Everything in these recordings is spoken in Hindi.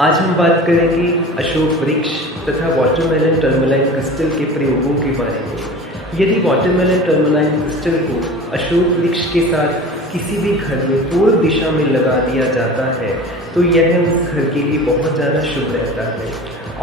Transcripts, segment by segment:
आज हम बात करेंगे अशोक वृक्ष तथा वाटरमेलन टर्मलाइन क्रिस्टल के प्रयोगों के बारे में। यदि वाटरमेलन टर्मलाइन क्रिस्टल को अशोक वृक्ष के साथ किसी भी घर में पूर्व दिशा में लगा दिया जाता है तो यह उस घर के लिए बहुत ज़्यादा शुभ रहता है।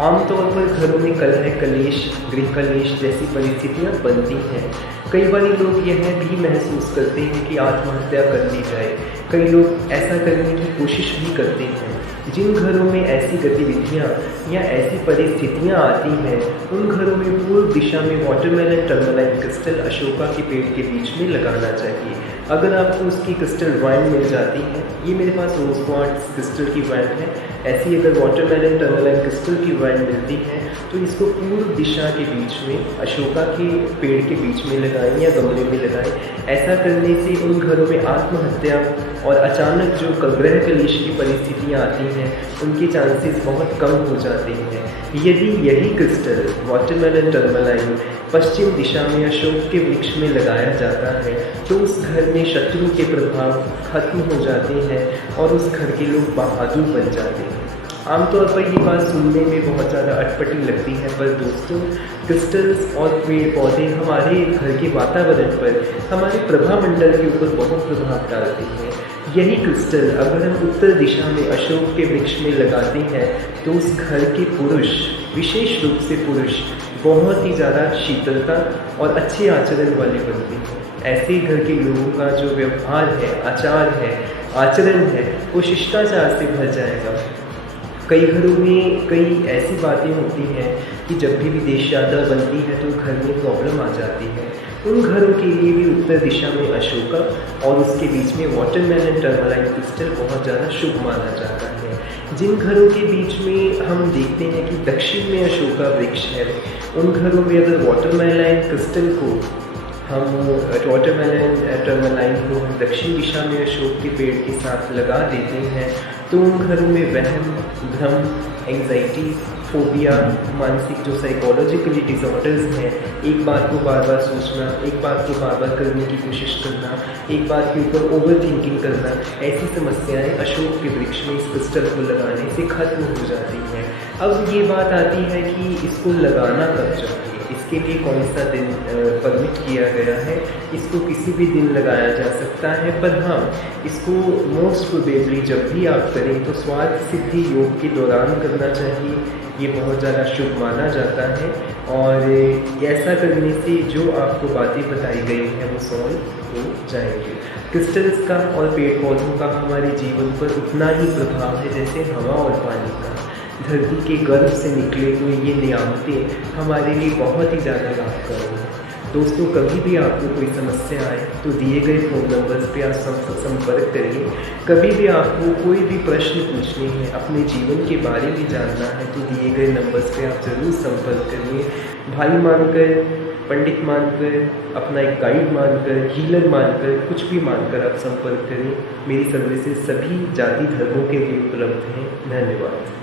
आमतौर पर घरों में कलह कलेश गृह कलेश जैसी परिस्थितियाँ बनती हैं। कई बार लोग यह भी महसूस करते हैं कि आत्महत्या कर ली जाए। कई लोग ऐसा करने की कोशिश भी करते हैं। जिन घरों में ऐसी गतिविधियाँ या ऐसी परिस्थितियाँ आती हैं उन घरों में पूर्व दिशा में वाटरमेलन टर्मलाइन क्रिस्टल अशोका के पेड़ के बीच में लगाना चाहिए। अगर आपको उसकी क्रिस्टल वाइन मिल जाती है, ये मेरे पास रोज क्वार्ट्ज क्रिस्टल की वाइन है, ऐसी अगर वाटरमेलन टर्मलाइन क्रिस्टल की वाइन मिलती है तो इसको पूर्व दिशा के बीच में अशोका के पेड़ के बीच में लगाएं या गमले में लगाएं। ऐसा करने से उन घरों में आत्महत्या और अचानक जो ग्रह कलेश की परिस्थितियाँ आती हैं उनके चांसेस बहुत कम हो जाते हैं। यदि यही क्रिस्टल वाटरमेलन टर्मलाइन पश्चिम दिशा में अशोक के वृक्ष में लगाया जाता है तो उस घर में शत्रु के प्रभाव खत्म हो जाते हैं और उस घर के लोग बहादुर बन जाते हैं। आमतौर पर ये बात सुनने में बहुत ज़्यादा अटपटी लगती है, पर दोस्तों क्रिस्टल्स और पेड़ पौधे हमारे घर के वातावरण पर, हमारे प्रभामंडल के ऊपर बहुत प्रभाव डालते हैं। यही क्रिस्टल अगर हम उत्तर दिशा में अशोक के वृक्ष में लगाते हैं तो उस घर के पुरुष, विशेष रूप से पुरुष, बहुत ही ज़्यादा शीतलता और अच्छे आचरण वाले बनते हैं। ऐसे घर के लोगों का जो व्यवहार है, आचार है, आचरण है, वो शिष्टाचार से भर जाएगा। कई घरों में कई ऐसी बातें होती हैं कि जब भी विदेश यात्रा बनती है तो घर में प्रॉब्लम आ जाती है। उन घरों के लिए भी उत्तर दिशा में अशोका और उसके बीच में वाटरमेलन टर्मलाइन क्रिस्टल बहुत ज़्यादा शुभ माना जाता है। जिन घरों के बीच में हम देखते हैं कि दक्षिण में अशोका वृक्ष है, उन घरों में अगर वाटरमेलन क्रिस्टल को हम वाटरमेलन टर्मलाइन को हम दक्षिण दिशा में अशोक के पेड़ के साथ लगा देते हैं तो उन घरों में वहम, भ्रम, एंग्जाइटी, फोबिया, मानसिक जो साइकोलॉजिकली डिसऑर्डर्स हैं, एक बात को बार बार सोचना, एक बात को बार बार करने की कोशिश करना, एक बात के ऊपर ओवर थिंकिंग करना, ऐसी समस्याएं अशोक के वृक्ष में इस क्रिस्टल को लगाने से खत्म हो जाती हैं। अब ये बात आती है कि इसको लगाना कब चाहिए, इसके लिए कौन सा दिन परमिट किया गया है। इसको किसी भी दिन लगाया जा सकता है, पर हाँ, इसको मोस्ट प्रोबेबली जब भी आप करें तो स्वार्थ सिद्धि योग के दौरान करना चाहिए। ये बहुत ज़्यादा शुभ माना जाता है और ऐसा करने से जो आपको बातें बताई गई हैं वो सॉल्व हो जाएंगे। क्रिस्टल्स का और पेड़ पौधों का हमारे जीवन पर उतना ही प्रभाव है जैसे हवा और पानी का। धरती के गर्भ से निकले हुए ये नियामतें हमारे लिए बहुत ही ज़्यादा लाभकारी हैं। दोस्तों, कभी भी आपको कोई समस्या आए तो दिए गए फ़ोन नंबर्स पे आप संपर्क करिए। कभी भी आपको कोई भी प्रश्न पूछने हैं, अपने जीवन के बारे में जानना है तो दिए गए नंबर्स पे आप ज़रूर संपर्क करिए। भाई मानकर, पंडित मानकर, अपना एक गाइड मानकर, हीलर मानकर, कुछ भी मानकर आप संपर्क करें। मेरी सर्विसेज सभी जाति धर्मों के लिए उपलब्ध हैं। धन्यवाद।